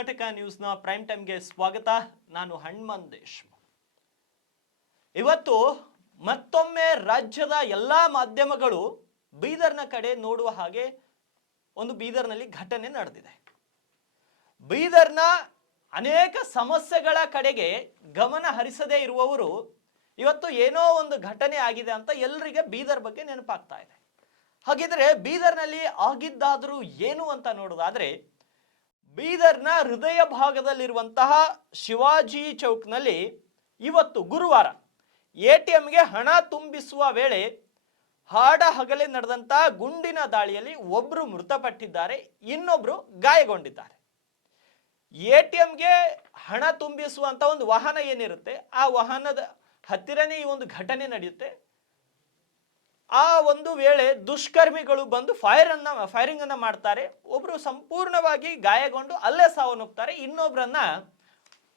Karnataka ನ್ಯೂಸ್ನ prime ಟೈಮ್ಗೆ ಸ್ವಾಗತ. ನಾನು ಹಣ್ಮನ್ ದೇಶ್ಮುಖ್. ಇವತ್ತು ಮತ್ತೊಮ್ಮೆ ರಾಜ್ಯದ ಎಲ್ಲಾ ಮಾಧ್ಯಮಗಳು ಬೀದರ್ನ ಕಡೆ ನೋಡುವ ಹಾಗೆ ಒಂದು ಬೀದರ್ನಲ್ಲಿ ಘಟನೆ ನಡೆದಿದೆ. ಬೀದರ್ನ ಅನೇಕ ಸಮಸ್ಯೆಗಳ ಕಡೆಗೆ ಗಮನ ಹರಿಸದೇ ಇರುವವರು ಇವತ್ತು ಏನೋ ಒಂದು ಘಟನೆ ಆಗಿದೆ ಅಂತ ಎಲ್ಲರಿಗೆ ಬೀದರ್ ಬಗ್ಗೆ ನೆನಪಾಗ್ತಾ ಇದೆ. ಹಾಗಿದ್ರೆ ಬೀದರ್ನಲ್ಲಿ ಆಗಿದ್ದಾದರೂ ಏನು ಅಂತ ನೋಡೋದಾದ್ರೆ ಬೀದರ್ನ ಹೃದಯ ಭಾಗದಲ್ಲಿರುವಂತಹ ಶಿವಾಜಿ ಚೌಕ್ನಲ್ಲಿ ಇವತ್ತು ಗುರುವಾರ ಎ ಟಿ ಎಂಗೆ ಹಣ ತುಂಬಿಸುವ ವೇಳೆ ಹಾಡ ಹಗಲೆ ನಡೆದಂತಹ ಗುಂಡಿನ ದಾಳಿಯಲ್ಲಿ ಒಬ್ಬರು ಮೃತಪಟ್ಟಿದ್ದಾರೆ, ಇನ್ನೊಬ್ರು ಗಾಯಗೊಂಡಿದ್ದಾರೆ. ಎ ಟಿ ಎಂಗೆ ಹಣ ತುಂಬಿಸುವಂತ ಒಂದು ವಾಹನ ಏನಿರುತ್ತೆ, ಆ ವಾಹನದ ಹತ್ತಿರನೇ ಈ ಒಂದು ಘಟನೆ ನಡೆಯುತ್ತೆ. ಆ ಒಂದು ವೇಳೆ ದುಷ್ಕರ್ಮಿಗಳು ಬಂದು ಫೈರ್ ಅನ್ನ ಫೈರಿಂಗ್ ಅನ್ನ ಮಾಡ್ತಾರೆ. ಒಬ್ರು ಸಂಪೂರ್ಣವಾಗಿ ಗಾಯಗೊಂಡು ಅಲ್ಲೇ ಸಾವನ್ನಪ್ತಾರೆ. ಇನ್ನೊಬ್ರನ್ನ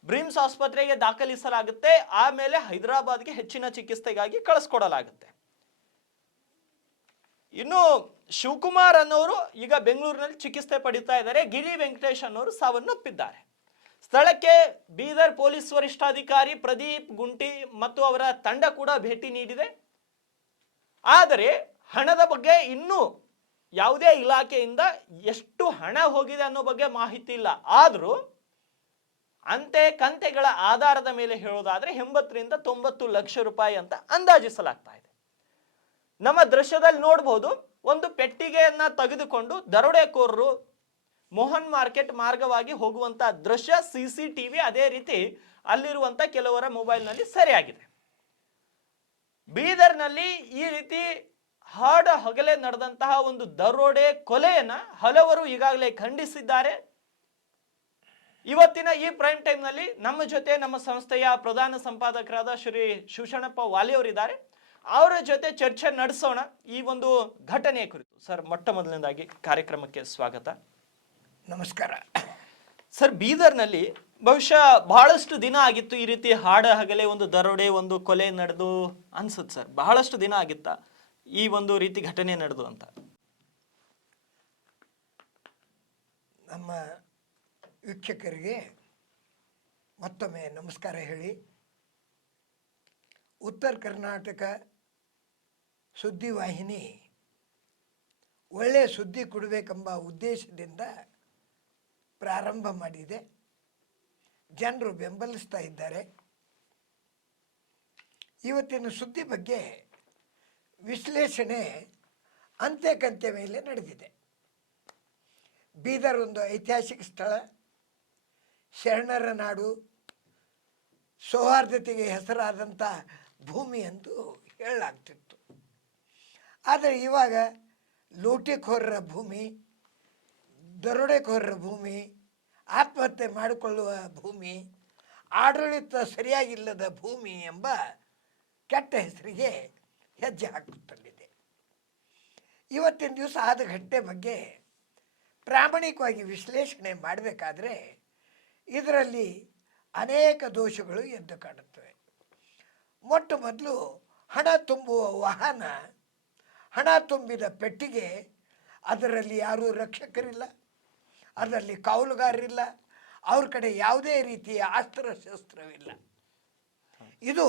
ಬ್ರಿಮ್ಸ್ ಆಸ್ಪತ್ರೆಗೆ ದಾಖಲಿಸಲಾಗುತ್ತೆ. ಆಮೇಲೆ ಹೈದರಾಬಾದ್ಗೆ ಹೆಚ್ಚಿನ ಚಿಕಿತ್ಸೆಗಾಗಿ ಕಳಿಸ್ಕೊಡಲಾಗುತ್ತೆ. ಇನ್ನು ಶಿವಕುಮಾರ್ ಅನ್ನೋರು ಈಗ ಬೆಂಗಳೂರಿನಲ್ಲಿ ಚಿಕಿತ್ಸೆ ಪಡಿತಾ ಇದ್ದಾರೆ. ಗಿರಿ ವೆಂಕಟೇಶ್ ಅನ್ನೋರು ಸಾವನ್ನಪ್ಪಿದ್ದಾರೆ. ಸ್ಥಳಕ್ಕೆ ಬೀದರ್ ಪೊಲೀಸ್ ವರಿಷ್ಠಾಧಿಕಾರಿ ಪ್ರದೀಪ್ ಗುಂಟಿ ಮತ್ತು ಅವರ ತಂಡ ಕೂಡ ಭೇಟಿ ನೀಡಿದೆ. ಆದರೆ ಹಣದ ಬಗ್ಗೆ ಇನ್ನೂ ಯಾವುದೇ ಇಲಾಖೆಯಿಂದ ಎಷ್ಟು ಹಣ ಹೋಗಿದೆ ಅನ್ನೋ ಬಗ್ಗೆ ಮಾಹಿತಿ ಇಲ್ಲ. ಆದರೂ ಅಂತೆ ಕಂತೆಗಳ ಆಧಾರದ ಮೇಲೆ ಹೇಳೋದಾದ್ರೆ ಎಂಬತ್ತರಿಂದ ತೊಂಬತ್ತು ಲಕ್ಷ ರೂಪಾಯಿ ಅಂತ ಅಂದಾಜಿಸಲಾಗ್ತಾ ಇದೆ. ನಮ್ಮ ದೃಶ್ಯದಲ್ಲಿ ನೋಡಬಹುದು ಒಂದು ಪೆಟ್ಟಿಗೆಯನ್ನ ತೆಗೆದುಕೊಂಡು ದರೋಡೆಕೋರರು ಮೋಹನ್ ಮಾರ್ಕೆಟ್ ಮಾರ್ಗವಾಗಿ ಹೋಗುವಂತ ದೃಶ್ಯ ಸಿ ಸಿ ಟಿವಿ ಅದೇ ರೀತಿ ಅಲ್ಲಿರುವಂತ ಕೆಲವರ ಮೊಬೈಲ್ನಲ್ಲಿ ಸೆರೆಯಾಗಿದೆ. ಬೀದರ್ನಲ್ಲಿ ಈ ರೀತಿ ಹಾಡ ಹಗಲೆ ನಡೆದಂತಹ ಒಂದು ದರೋಡೆ ಕೊಲೆಯನ್ನ ಹಲವರು ಈಗಾಗಲೇ ಖಂಡಿಸಿದ್ದಾರೆ. ಇವತ್ತಿನ ಈ ಪ್ರೈಮ್ ಟೈಮ್ನಲ್ಲಿ ನಮ್ಮ ಜೊತೆ ನಮ್ಮ ಸಂಸ್ಥೆಯ ಪ್ರಧಾನ ಸಂಪಾದಕರಾದ ಶ್ರೀ ಶಿವಶಣಪ್ಪ ವಾಲಿಯವರಿದ್ದಾರೆ ಅವರ ಜೊತೆ ಚರ್ಚೆ ನಡೆಸೋಣ ಈ ಒಂದು ಘಟನೆಯ ಕುರಿತು. ಸರ್, ಮೊಟ್ಟ ಮೊದಲನೇದಾಗಿ ಕಾರ್ಯಕ್ರಮಕ್ಕೆ ಸ್ವಾಗತ. ನಮಸ್ಕಾರ. ಸರ್, ಬೀದರ್ನಲ್ಲಿ ಬಹುಶಃ ಬಹಳಷ್ಟು ದಿನ ಆಗಿತ್ತು ಈ ರೀತಿ ಹಾಡ ಹಗಲೇ, ಒಂದು ದರೋಡೆ, ಒಂದು ಕೊಲೆ ನಡೆದು ಅನ್ಸುತ್ತೆ ಸರ್. ಬಹಳಷ್ಟು ದಿನ ಆಗಿತ್ತ ಈ ಒಂದು ರೀತಿ ಘಟನೆ ನಡೆದು ಅಂತ? ನಮ್ಮ ವೀಕ್ಷಕರಿಗೆ ಮತ್ತೊಮ್ಮೆ ನಮಸ್ಕಾರ ಹೇಳಿ. ಉತ್ತರ ಕರ್ನಾಟಕ ಸುದ್ದಿವಾಹಿನಿ ಒಳ್ಳೆಯ ಸುದ್ದಿ ಕೊಡಬೇಕೆಂಬ ಉದ್ದೇಶದಿಂದ ಪ್ರಾರಂಭ ಮಾಡಿದೆ. ಜನರು ಬೆಂಬಲಿಸ್ತಾ ಇದ್ದಾರೆ. ಇವತ್ತಿನ ಸುದ್ದಿ ಬಗ್ಗೆ ವಿಶ್ಲೇಷಣೆ ಅಂತೆ ಕಂತೆ ಮೇಲೆ ನಡೆದಿದೆ. ಬೀದರ್ ಒಂದು ಐತಿಹಾಸಿಕ ಸ್ಥಳ ಶರಣರ ನಾಡು ಸೌಹಾರ್ದತೆಗೆ ಹೆಸರಾದಂಥ ಭೂಮಿ ಎಂದು ಹೇಳಲಾಗ್ತಿತ್ತು. ಆದರೆ ಇವಾಗ ಲೂಟಿಖೋರರ ಭೂಮಿ ದರೋಡೆಕೋರರ ಭೂಮಿ, ಆತ್ಮಹತ್ಯೆ ಮಾಡಿಕೊಳ್ಳುವ ಭೂಮಿ, ಆಡಳಿತ ಸರಿಯಾಗಿಲ್ಲದ ಭೂಮಿ ಎಂಬ ಕೆಟ್ಟ ಹೆಸರಿಗೆ ಹೆಜ್ಜೆ ಹಾಕುತ್ತಲಿದೆ ಇವತ್ತಿನ ದಿವಸ ಆದ ಘಟನೆ ಬಗ್ಗೆ ಪ್ರಾಮಾಣಿಕವಾಗಿ ವಿಶ್ಲೇಷಣೆ ಮಾಡಬೇಕಾದ್ರೆ ಇದರಲ್ಲಿ ಅನೇಕ ದೋಷಗಳು ಎದ್ದು ಕಾಣುತ್ತವೆ. ಮೊಟ್ಟ ಮೊದಲು ಹಣ ತುಂಬುವ ವಾಹನ, ಹಣ ತುಂಬಿದ ಪೆಟ್ಟಿಗೆ, ಅದರಲ್ಲಿ ಯಾರೂ ರಕ್ಷಕರಿಲ್ಲ. ಅದರಲ್ಲಿ ಕಾವಲುಗಾರರಿಲ್ಲ, ಅವ್ರ ಕಡೆ ಯಾವುದೇ ರೀತಿಯ ಅಸ್ತ್ರ ಶಸ್ತ್ರವಿಲ್ಲ. ಇದು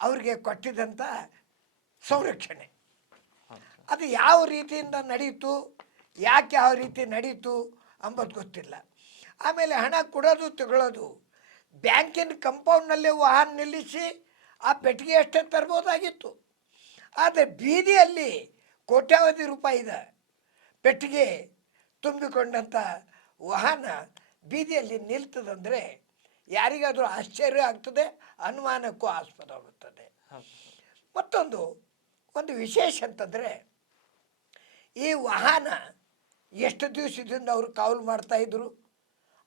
ಅವ್ರಿಗೆ ಕೊಟ್ಟಿದ್ದಂಥ ಸಂರಕ್ಷಣೆ. ಅದು ಯಾವ ರೀತಿಯಿಂದ ನಡೀತು, ಯಾಕೆ ಯಾವ ರೀತಿ ನಡೀತು ಅಂಬುದು ಗೊತ್ತಿಲ್ಲ. ಆಮೇಲೆ ಹಣ ಕೊಡೋದು ತಗೊಳ್ಳೋದು. ಬ್ಯಾಂಕಿನ ಕಂಪೌಂಡ್ನಲ್ಲೇ ವಾಹನ ನಿಲ್ಲಿಸಿ ಆ ಪೆಟ್ಟಿಗೆ ಅಷ್ಟೇ ತರ್ಬೋದಾಗಿತ್ತು. ಆದರೆ ಬೀದಿಯಲ್ಲಿ ಕೋಟ್ಯಾವಧಿ ರೂಪಾಯಿದ ಪೆಟ್ಟಿಗೆ ತುಂಬಿಕೊಂಡಂಥ ವಾಹನ ಬೀದಿಯಲ್ಲಿ ನಿಲ್ತದಂದರೆ ಯಾರಿಗಾದರೂ ಆಶ್ಚರ್ಯ ಆಗ್ತದೆ, ಅನುಮಾನಕ್ಕೂ ಆಸ್ಪದವಾಗುತ್ತದೆ. ಮತ್ತೊಂದು, ಒಂದು ವಿಶೇಷ ಅಂತಂದರೆ ಈ ವಾಹನ ಎಷ್ಟು ದಿವಸದಿಂದ ಅವರು ಕಾವಲು ಮಾಡ್ತಾಯಿದ್ರು ಅವರು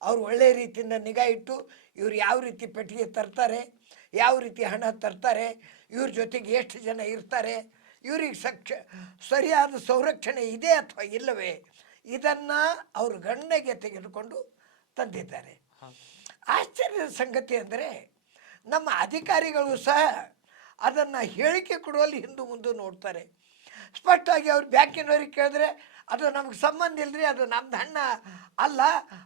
ಅವ್ರು ಒಳ್ಳೆ ರೀತಿಯಿಂದ ನಿಗಾ ಇಟ್ಟು ಇವ್ರು ಯಾವ ರೀತಿ ಪೆಟ್ಟಿಗೆ ತರ್ತಾರೆ, ಯಾವ ರೀತಿ ಹಣ ತರ್ತಾರೆ, ಇವ್ರ ಜೊತೆಗೆ ಎಷ್ಟು ಜನ ಇರ್ತಾರೆ, ಇವ್ರಿಗೆ ಸಕ್ಷ, ಸರಿಯಾದ ಸಂರಕ್ಷಣೆ ಇದೆ ಅಥವಾ ಇಲ್ಲವೇ ಇದನ್ನು ಅವರು ಗಣನೆಗೆ ತೆಗೆದುಕೊಂಡು ತಂದಿದ್ದಾರೆ. ಆಶ್ಚರ್ಯದ ಸಂಗತಿ ಅಂದರೆ ನಮ್ಮ ಅಧಿಕಾರಿಗಳು ಸಹ ಅದನ್ನು ಹೇಳಿಕೆ ಕೊಡುವಲ್ಲಿ ಹಿಂದೂ ಮುಂದೆ ನೋಡ್ತಾರೆ. ಸ್ಪಷ್ಟವಾಗಿ ಅವ್ರು ಬ್ಯಾಂಕಿನವ್ರಿಗೆ ಕೇಳಿದ್ರೆ ಅದು ನಮಗೆ ಸಂಬಂಧ ಇಲ್ಲರಿ ಅದು ನಮ್ದು ಹಣ ಅಲ್ಲ,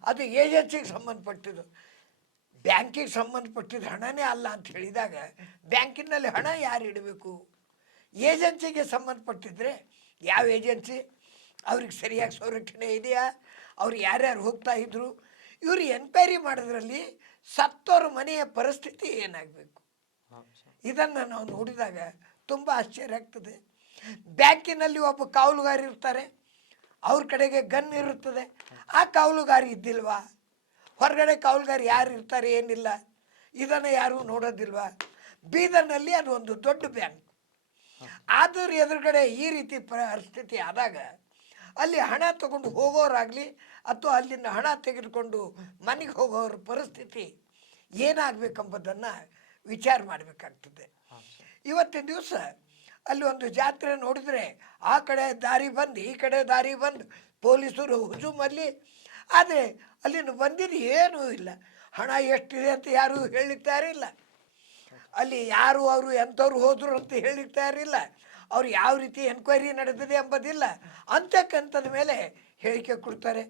ಅದು ಏಜೆನ್ಸಿಗೆ ಸಂಬಂಧಪಟ್ಟಿದ್ದು. ಬ್ಯಾಂಕಿಗೆ ಸಂಬಂಧಪಟ್ಟಿದ್ದು ಹಣನೇ ಅಲ್ಲ ಅಂತ ಹೇಳಿದಾಗ ಬ್ಯಾಂಕಿನಲ್ಲಿ ಹಣ ಯಾರು ಇಡಬೇಕು? ಏಜೆನ್ಸಿಗೆ ಸಂಬಂಧಪಟ್ಟಿದ್ರೆ ಯಾವ ಏಜೆನ್ಸಿ? ಅವ್ರಿಗೆ ಸರಿಯಾಗಿ ಸಂರಕ್ಷಣೆ ಇದೆಯಾ? ಅವ್ರು ಯಾರ್ಯಾರು ಹೋಗ್ತಾ ಇದ್ರು? ಇವರು ಎನ್ಕ್ವೈರಿ ಮಾಡೋದ್ರಲ್ಲಿ ಸತ್ತೋರ ಮನೆಯ ಪರಿಸ್ಥಿತಿ ಏನಾಗಬೇಕು? ಇದನ್ನು ನಾವು ನೋಡಿದಾಗ ತುಂಬ ಆಶ್ಚರ್ಯ ಆಗ್ತದೆ. ಬ್ಯಾಂಕಿನಲ್ಲಿ ಒಬ್ಬ ಕಾವಲುಗಾರ ಇರ್ತಾರೆ. ಅವ್ರ ಕಡೆಗೆ ಗನ್ ಇರುತ್ತದೆ. ಆ ಕಾವಲುಗಾರಿ ಇದ್ದಿಲ್ವಾ? ಹೊರಗಡೆ ಕಾವಲುಗಾರಿ ಯಾರು ಇರ್ತಾರೆ ಏನಿಲ್ಲ. ಇದನ್ನು ಯಾರೂ ನೋಡೋದಿಲ್ವಾ? ಬೀದರ್ನಲ್ಲಿ ಅದು ಒಂದು ದೊಡ್ಡ ಬ್ಯಾಂಕ್. ಆದರೂ ಎದುರುಗಡೆ ಈ ರೀತಿ ಪರಿಸ್ಥಿತಿ ಆದಾಗ ಅಲ್ಲಿ ಹಣ ತಗೊಂಡು ಹೋಗೋರಾಗಲಿ ಅಥವಾ ಅಲ್ಲಿಂದ ಹಣ ತೆಗೆದುಕೊಂಡು ಮನೆಗೆ ಹೋಗೋರ ಪರಿಸ್ಥಿತಿ ಏನಾಗಬೇಕೆಂಬುದನ್ನು ವಿಚಾರ ಮಾಡಬೇಕಾಗ್ತದೆ. ಇವತ್ತಿನ ದಿವಸ ಅಲ್ಲಿ ಒಂದು ಜಾತ್ರೆ ನೋಡಿದ್ರೆ ಆ ಕಡೆ ದಾರಿ ಬಂದು, ಈ ಕಡೆ ದಾರಿ ಬಂದು, ಪೊಲೀಸರು ಹುಜುಮಲ್ಲಿ ಆದರೆ ಅಲ್ಲಿನ ಬಂದಿದ್ದು ಏನೂ ಇಲ್ಲ. ಹಣ ಎಷ್ಟಿದೆ ಅಂತ ಯಾರೂ ಹೇಳಿಕ್ತಾ ಇರಲಿಲ್ಲ ಅಲ್ಲಿ ಯಾರು, ಅವರು ಎಂಥವ್ರು ಹೋದರು ಅಂತ ಹೇಳಿರ್ತಾರಿಲ್ಲ ಅವ್ರು ಯಾವ ರೀತಿ ಎನ್ಕ್ವೈರಿ ನಡೆದಿದೆ ಎಂಬುದಿಲ್ಲ. ಅಂತಕ್ಕಂಥದ ಮೇಲೆ ಹೇಳಿಕೆ ಕೊಡ್ತಾರೆ.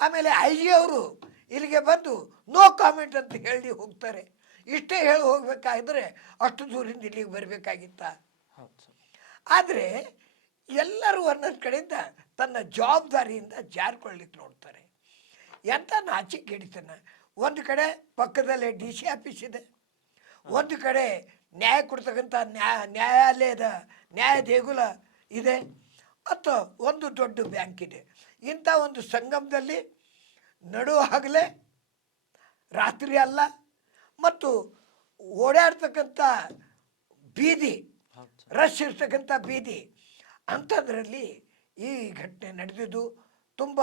ಆಮೇಲೆ ಐ ಜಿ ಅವರು ಇಲ್ಲಿಗೆ ಬಂದು ನೋ ಕಾಮೆಂಟ್ ಅಂತ ಹೇಳಿ ಹೋಗ್ತಾರೆ. ಇಷ್ಟೇ ಹೇಳಿ ಹೋಗಬೇಕಾದ್ರೆ ಅಷ್ಟು ದೂರಿಂದ ಇಲ್ಲಿಗೆ ಬರಬೇಕಾಗಿತ್ತ. ಆದರೆ ಎಲ್ಲರೂ ಒಂದೊಂದು ಕಡೆಯಿಂದ ತನ್ನ ಜವಾಬ್ದಾರಿಯಿಂದ ಜಾರಿಕೊಳ್ಳಿಕ್ಕೆ ನೋಡ್ತಾರೆ. ಎಂಥ ನಾಚಿಕೆ ಹಿಡಿತಾನೆ ಒಂದು ಕಡೆ ಪಕ್ಕದಲ್ಲೇ ಡಿ ಸಿ ಆಫೀಸ್ ಇದೆ. ಒಂದು ಕಡೆ ನ್ಯಾಯ ಕೊಡ್ತಕ್ಕಂಥ ನ್ಯಾಯ ನ್ಯಾಯಾಲಯದ ನ್ಯಾಯ ದೇಗುಲ ಇದೆ. ಮತ್ತು ಒಂದು ದೊಡ್ಡ ಬ್ಯಾಂಕ್ ಇದೆ. ಇಂಥ ಒಂದು ಸಂಗಮದಲ್ಲಿ ನಡು ಹಗಲೇ ರಾತ್ರಿ ಅಲ್ಲ ಮತ್ತು ಓಡಾಡ್ತಕ್ಕಂಥ ಬೀದಿ, ರಶ್ ಇರ್ತಕ್ಕಂಥ ಬೀದಿ, ಅಂಥದ್ರಲ್ಲಿ ಈ ಘಟನೆ ನಡೆದಿದ್ದು ತುಂಬ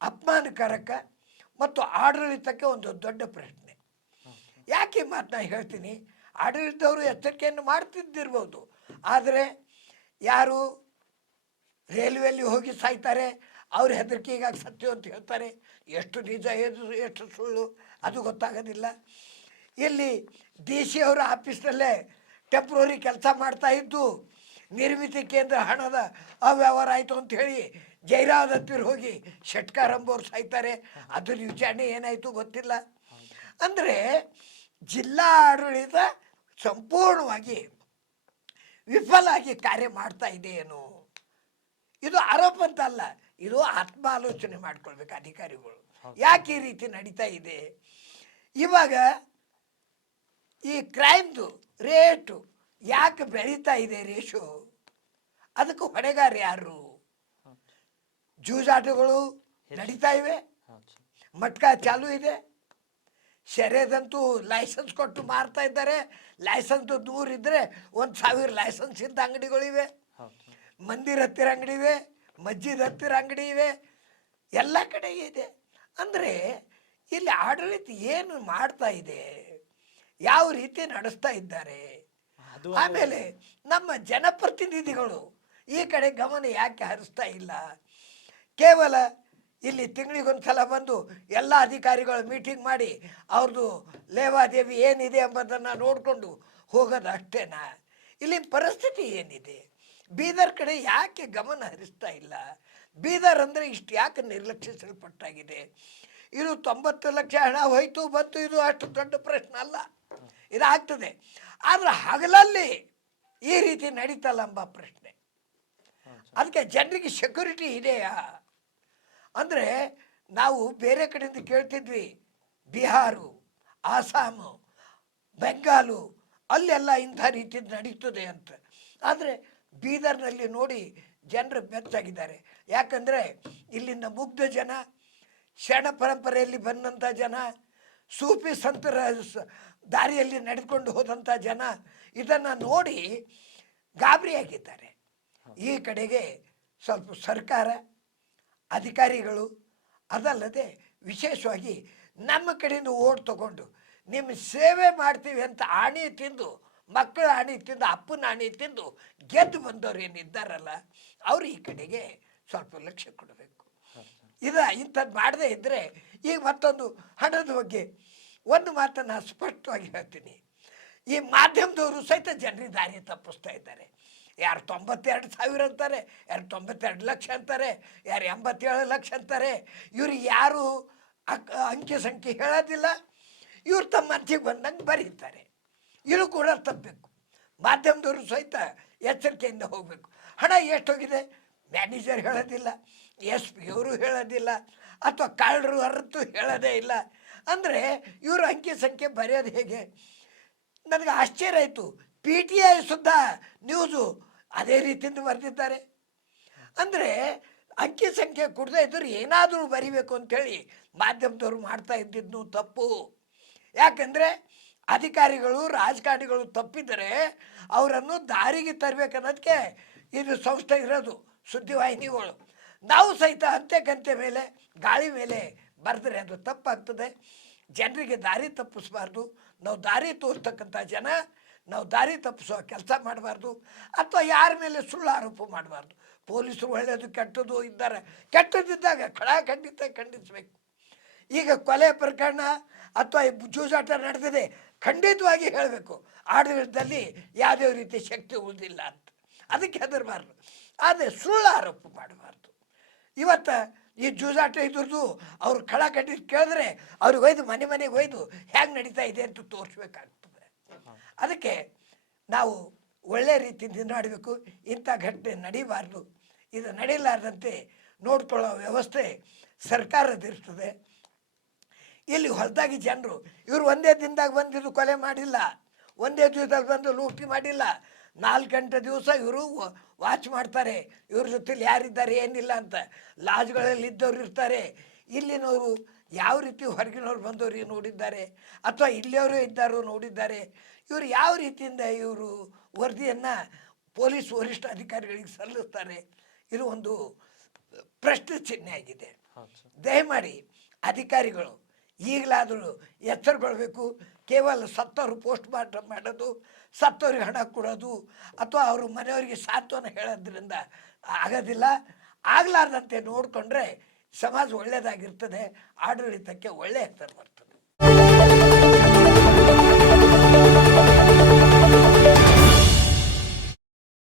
ಅಪಮಾನಕಾರಕ ಮತ್ತು ಆಡಳಿತಕ್ಕೆ ಒಂದು ದೊಡ್ಡ ಪ್ರಶ್ನೆ. ಯಾಕೆ ಮಾತು ನಾನು ಹೇಳ್ತೀನಿ? ಆಡಳಿತದವರು ಎಚ್ಚರಿಕೆಯನ್ನು ಮಾಡ್ತಿದ್ದಿರ್ಬೋದು. ಆದರೆ ಯಾರು ರೈಲ್ವೆಯಲ್ಲಿ ಹೋಗಿ ಸಾಯ್ತಾರೆ, ಅವ್ರ ಹೆದರಿಕೆಗಾಗಿ ಸತ್ಯ ಅಂತ ಹೇಳ್ತಾರೆ. ಎಷ್ಟು ನಿಜ ಏನು ಎಷ್ಟು ಸುಳ್ಳು, ಅದು ಗೊತ್ತಾಗೋದಿಲ್ಲ. ಇಲ್ಲಿ ಡಿ ಸಿ ಅವರ ಆಫೀಸ್ನಲ್ಲೇ ಟೆಂಪ್ರವರಿ ಕೆಲಸ ಮಾಡ್ತಾ ಇದ್ದು, ನಿರ್ಮಿತಿ ಕೇಂದ್ರ ಹಣದ ಅವ್ಯವಹಾರ ಆಯಿತು ಅಂತ ಹೇಳಿ ಜೈರಾವ್ ಹತ್ತಿರ ಹೋಗಿ ಶೆಟ್ಕಾರ್ ಅಂಬೋರು ಸಾಯ್ತಾರೆ. ಅದ್ರ ವಿಚಾರಣೆ ಏನಾಯಿತು ಗೊತ್ತಿಲ್ಲ. ಅಂದರೆ ಜಿಲ್ಲಾ ಆಡಳಿತ ಸಂಪೂರ್ಣವಾಗಿ ವಿಫಲ ಆಗಿ ಕಾರ್ಯ ಮಾಡ್ತಾ ಇದೆ ಏನು ಇದು ಆರೋಪ ಅಂತ ಅಲ್ಲ. ಇದು ಆತ್ಮಾಲೋಚನೆ ಮಾಡ್ಕೊಳ್ಬೇಕು ಅಧಿಕಾರಿಗಳು. ಯಾಕೆ ಈ ರೀತಿ ನಡೀತಾ ಇದೆ? ಇವಾಗ ಈ ಕ್ರೈಮ್ದು ರೇಟು ಯಾಕೆ ಬೆಳೀತಾ ಇದೆ ರೇಷು? ಅದಕ್ಕೆ ಹೊಣೆಗಾರ ಯಾರು? ಜೂಜಾಟಗಳು ನಡೀತಾ ಇವೆ. ಮಟ್ಕಾ ಚಾಲು ಇದೆ. ಶರ್ಯದಂತೂ ಲೈಸೆನ್ಸ್ ಕೊಟ್ಟು ಮಾರ್ತಾ ಇದ್ದಾರೆ. ಲೈಸೆನ್ಸ್ ದೂರ ಇದ್ದರೆ ಒಂದು ಸಾವಿರ ಲೈಸೆನ್ಸ್ ಇದ್ದ ಅಂಗಡಿಗಳಿವೆ ಮಂದಿರ ಹತ್ತಿರ ಅಂಗಡಿ ಇವೆ ಮಜ್ಜಿದ ಹತ್ತಿರ ಅಂಗಡಿ ಇವೆ. ಎಲ್ಲ ಕಡೆ ಇದೆ. ಅಂದರೆ ಇಲ್ಲಿ ಆಡಳಿತ ಏನು ಮಾಡ್ತಾ ಇದೆ? ಯಾವ ರೀತಿ ನಡೆಸ್ತಾ ಇದ್ದಾರೆ? ಆಮೇಲೆ ನಮ್ಮ ಜನಪ್ರತಿನಿಧಿಗಳು ಈ ಕಡೆ ಗಮನ ಯಾಕೆ ಹರಿಸ್ತಾ ಇಲ್ಲ? ಕೇವಲ ಇಲ್ಲಿ ತಿಂಗಳಿಗೊಂದ್ಸಲ ಬಂದು ಎಲ್ಲ ಅಧಿಕಾರಿಗಳು ಮೀಟಿಂಗ್ ಮಾಡಿ ಅವ್ರದ್ದು ಲೇವಾದೇವಿ ಏನಿದೆ ಎಂಬುದನ್ನು ನೋಡಿಕೊಂಡು ಹೋಗೋದು ಅಷ್ಟೇನಾ? ಇಲ್ಲಿ ಪರಿಸ್ಥಿತಿ ಏನಿದೆ? ಬೀದರ್ ಕಡೆ ಯಾಕೆ ಗಮನ ಹರಿಸ್ತಾ ಇಲ್ಲ? ಬೀದರ್ ಅಂದರೆ ಇಷ್ಟು ಯಾಕೆ ನಿರ್ಲಕ್ಷಿಸಲ್ಪಟ್ಟಾಗಿದೆ? ಇದು ತೊಂಬತ್ತು ಲಕ್ಷ ಹಣ ಹೋಯ್ತು ಬಂತು ಇದು ಅಷ್ಟು ದೊಡ್ಡ ಪ್ರಶ್ನೆ ಅಲ್ಲ. ಇದಾಗ್ತದೆ. ಆದರೆ ಹಗಲಲ್ಲಿ ಈ ರೀತಿ ನಡೀತಲ್ಲ ಎಂಬ ಪ್ರಶ್ನೆ. ಅದಕ್ಕೆ ಜನರಿಗೆ ಸೆಕ್ಯೂರಿಟಿ ಇದೆಯಾ? ಅಂದರೆ ನಾವು ಬೇರೆ ಕಡೆಯಿಂದ ಕೇಳ್ತಿದ್ವಿ, ಬಿಹಾರು ಆಸಾಮು ಬೆಂಗಾಲು, ಅಲ್ಲೆಲ್ಲ ಇಂಥ ರೀತಿ ನಡೀತದೆ ಅಂತ. ಆದರೆ ಬೀದರ್ನಲ್ಲಿ ನೋಡಿ ಜನರು ಬೆಚ್ಚಾಗಿದ್ದಾರೆ. ಯಾಕಂದರೆ ಇಲ್ಲಿನ ಮುಗ್ಧ ಜನ, ಶರಣ ಪರಂಪರೆಯಲ್ಲಿ ಬಂದಂಥ ಜನ, ಸೂಫಿ ಸಂತರ ದಾರಿಯಲ್ಲಿ ನಡೆದುಕೊಂಡು ಹೋದಂಥ ಜನ, ಇದನ್ನು ನೋಡಿ ಗಾಬರಿಯಾಗಿದ್ದಾರೆ ಈ ಕಡೆಗೆ ಸ್ವಲ್ಪ ಸರ್ಕಾರ ಅಧಿಕಾರಿಗಳು, ಅದಲ್ಲದೆ ವಿಶೇಷವಾಗಿ ನಮ್ಮ ಕಡೆಯಿಂದ ಓಟ್ ತಗೊಂಡು ನಿಮ್ಮ ಸೇವೆ ಮಾಡ್ತೀವಿ ಅಂತ ಆಣಿ ತಿಂದು ಮಕ್ಕಳ ಆಣಿ ತಿಂದು, ಅಪ್ಪನ ಆಣಿ ತಿಂದು ಗೆದ್ದು ಬಂದವರು ಏನಿದ್ದಾರಲ್ಲ ಅವರು ಈ ಕಡೆಗೆ ಸ್ವಲ್ಪ ಲಕ್ಷ್ಯ ಕೊಡಬೇಕು. ಇದ ಇಂಥದ್ದು ಮಾಡದೇ ಇದ್ದರೆ ಈಗ ಮತ್ತೊಂದು ಹಣದ ಬಗ್ಗೆ ಒಂದು ಮಾತನ್ನು ಸ್ಪಷ್ಟವಾಗಿ ಹೇಳ್ತೀನಿ. ಈ ಮಾಧ್ಯಮದವರು ಸಹಿತ ಜನರಿಗೆ ದಾರಿ ತಪ್ಪಿಸ್ತಾ ಇದ್ದಾರೆ. ಯಾರು ತೊಂಬತ್ತೆರಡು ಸಾವಿರ ಅಂತಾರೆ ಯಾರು ತೊಂಬತ್ತೆರಡು ಲಕ್ಷ ಅಂತಾರೆ ಯಾರು ಎಂಬತ್ತೇಳು ಲಕ್ಷ ಅಂತಾರೆ. ಇವ್ರಿಗೆ ಯಾರು ಅಕ್ ಅಂಕಿ ಸಂಖ್ಯೆ ಹೇಳೋದಿಲ್ಲ. ಇವ್ರು ತಮ್ಮ ಮನಸ್ಸಿಗೆ ಬಂದಂಗೆ ಬರೀತಾರೆ. ಇದು ಕೂಡ ತಪ್ಪಬೇಕು. ಮಾಧ್ಯಮದವರು ಸಹಿತ ಎಚ್ಚರಿಕೆಯಿಂದ ಹೋಗಬೇಕು. ಹಣ ಎಷ್ಟು ಹೋಗಿದೆ ಮ್ಯಾನೇಜರ್ ಹೇಳೋದಿಲ್ಲ, ಎಸ್ ಪಿ ಅವರು ಹೇಳೋದಿಲ್ಲ, ಅಥವಾ ಕಳ್ಳರು ಹೊರತು ಹೇಳೋದೇ ಇಲ್ಲ. ಅಂದರೆ ಇವರು ಅಂಕಿ ಸಂಖ್ಯೆ ಬರೆಯೋದು ಹೇಗೆ? ನನಗೆ ಆಶ್ಚರ್ಯ ಆಯಿತು. ಪಿ ಟಿ ಐ ಸುದ್ದ, ನ್ಯೂಸು ಅದೇ ರೀತಿಯಿಂದ ಬರೆದಿದ್ದಾರೆ. ಅಂದರೆ ಅಂಕಿ ಸಂಖ್ಯೆ ಕೊಡದೇ ಇದ್ದರೂ ಏನಾದರೂ ಬರಿಬೇಕು ಅಂತೇಳಿ ಮಾಧ್ಯಮದವರು ಮಾಡ್ತಾ ಇದ್ದಿದ್ದು ತಪ್ಪು. ಯಾಕಂದರೆ ಅಧಿಕಾರಿಗಳು, ರಾಜಕಾರಣಿಗಳು ತಪ್ಪಿದರೆ ಅವರನ್ನು ದಾರಿಗೆ ತರಬೇಕನ್ನೋದಕ್ಕೆ ಇದು ಸಂಸ್ಥೆ ಇರೋದು ಸುದ್ದಿವಾಹಿನಿಗಳು ನಾವು ಸಹಿತ ಅಂತೆ ಕಂತೆ ಮೇಲೆ, ಗಾಳಿ ಮೇಲೆ ಬರೆದ್ರೆ ಅದು ತಪ್ಪಾಗ್ತದೆ. ಜನರಿಗೆ ದಾರಿ ತಪ್ಪಿಸ್ಬಾರ್ದು. ನಾವು ದಾರಿ ತೋರಿಸ್ತಕ್ಕಂಥ ಜನ ನಾವು ದಾರಿ ತಪ್ಪಿಸೋ ಕೆಲಸ ಮಾಡಬಾರ್ದು ಅಥವಾ ಯಾರ ಮೇಲೆ ಸುಳ್ಳು ಆರೋಪ ಮಾಡಬಾರ್ದು. ಪೊಲೀಸರು ಒಳ್ಳೆಯದು, ಕೆಟ್ಟದ್ದು ಇದ್ದಾರೆ ಕೆಟ್ಟದಿದ್ದಾಗ ಖಡ ಖಂಡಿತ ಖಂಡಿಸಬೇಕು. ಈಗ ಕೊಲೆ ಪ್ರಕರಣ ಅಥವಾ ಈ ಜೂಜಾಟ ನಡೆದಿದೆ, ಖಂಡಿತವಾಗಿ ಹೇಳಬೇಕು. ಆಡಳಿತದಲ್ಲಿ ಯಾವುದೇ ರೀತಿ ಶಕ್ತಿ ಉಳಿದಿಲ್ಲ ಅಂತ. ಅದಕ್ಕೆ ಹೆದರಬಾರ್ದು. ಆದರೆ ಸುಳ್ಳು ಆರೋಪ ಮಾಡಬಾರ್ದು. ಇವತ್ತು ಈ ಜೂಜಾಟ ಇದ್ರದ್ದು ಅವ್ರು ಖಳ ಕಟ್ಟಿ ಕೇಳಿದ್ರೆ ಅವ್ರಿಗೆ ಒಯ್ದು ಮನೆ ಮನೆಗೆ ಒಯ್ದು ಹೇಗೆ ನಡೀತಾ ಇದೆ? ಅಂತ ತೋರಿಸ್ಬೇಕಾಗ್ತದೆ. ಅದಕ್ಕೆ ನಾವು ಒಳ್ಳೆ ರೀತಿಯಿಂದ ಮಾಡಬೇಕು ಇಂಥ ಘಟನೆ ನಡೀಬಾರ್ದು. ಇದು ನಡೀಲಾರ್ದಂತೆ ನೋಡ್ಕೊಳ್ಳೋ ವ್ಯವಸ್ಥೆ ಸರ್ಕಾರದಿರ್ತದೆ ಇಲ್ಲಿ ಹೊಲದಾಗಿ ಜನರು, ಇವರು ಒಂದೇ ದಿನದಾಗ ಬಂದಿದ್ದು ಕೊಲೆ ಮಾಡಿಲ್ಲ, ಒಂದೇ ದಿವಸದಲ್ಲಿ ಬಂದು ಲೂಟಿ ಮಾಡಿಲ್ಲ, ನಾಲ್ಕು ಗಂಟೆ ದಿವಸ ಇವರು ವಾಚ್ ಮಾಡ್ತಾರೆ, ಇವ್ರ ಜೊತೆಲಿ ಯಾರಿದ್ದಾರೆ ಏನಿಲ್ಲ ಅಂತ. ಲಾಜ್ಗಳಲ್ಲಿ ಇದ್ದವ್ರು ಇರ್ತಾರೆ, ಇಲ್ಲಿನವರು ಯಾವ ರೀತಿ ಹೊರಗಿನವ್ರು ಬಂದವರು ನೋಡಿದ್ದಾರೆ? ಅಥವಾ ಇಲ್ಲಿಯವರು ಇದ್ದಾರೋ ನೋಡಿದ್ದಾರೆ? ಇವರು ಯಾವ ರೀತಿಯಿಂದ ಇವರು ವರದಿಯನ್ನು ಪೊಲೀಸ್ ವರಿಷ್ಠ ಅಧಿಕಾರಿಗಳಿಗೆ ಸಲ್ಲಿಸ್ತಾರೆ? ಇದು ಒಂದು ಪ್ರಶ್ನೆ ಚಿಹ್ನೆ ಆಗಿದೆ. ದಯಮಾಡಿ ಅಧಿಕಾರಿಗಳು ಈಗಲಾದರೂ ಎಚ್ಚರಗೊಳ್ಬೇಕು. ಕೇವಲ ಸತ್ತವರು ಪೋಸ್ಟ್ ಮಾರ್ಟಮ್ ಮಾಡೋದು ಸತ್ತವ್ರಿಗೆ ಹಣ ಕೊಡೋದು ಅಥವಾ ಅವರು ಮನೆಯವರಿಗೆ ಸಾಂತ್ವನ ಹೇಳೋದ್ರಿಂದ ಆಗೋದಿಲ್ಲ. ಆಗಲಾರ್ದಂತೆ ನೋಡಿಕೊಂಡ್ರೆ ಸಮಾಜ ಒಳ್ಳೆಯದಾಗಿರ್ತದೆ ಆಡಳಿತಕ್ಕೆ ಒಳ್ಳೆಯ ಹೆಸರು ಬರ್ತದೆ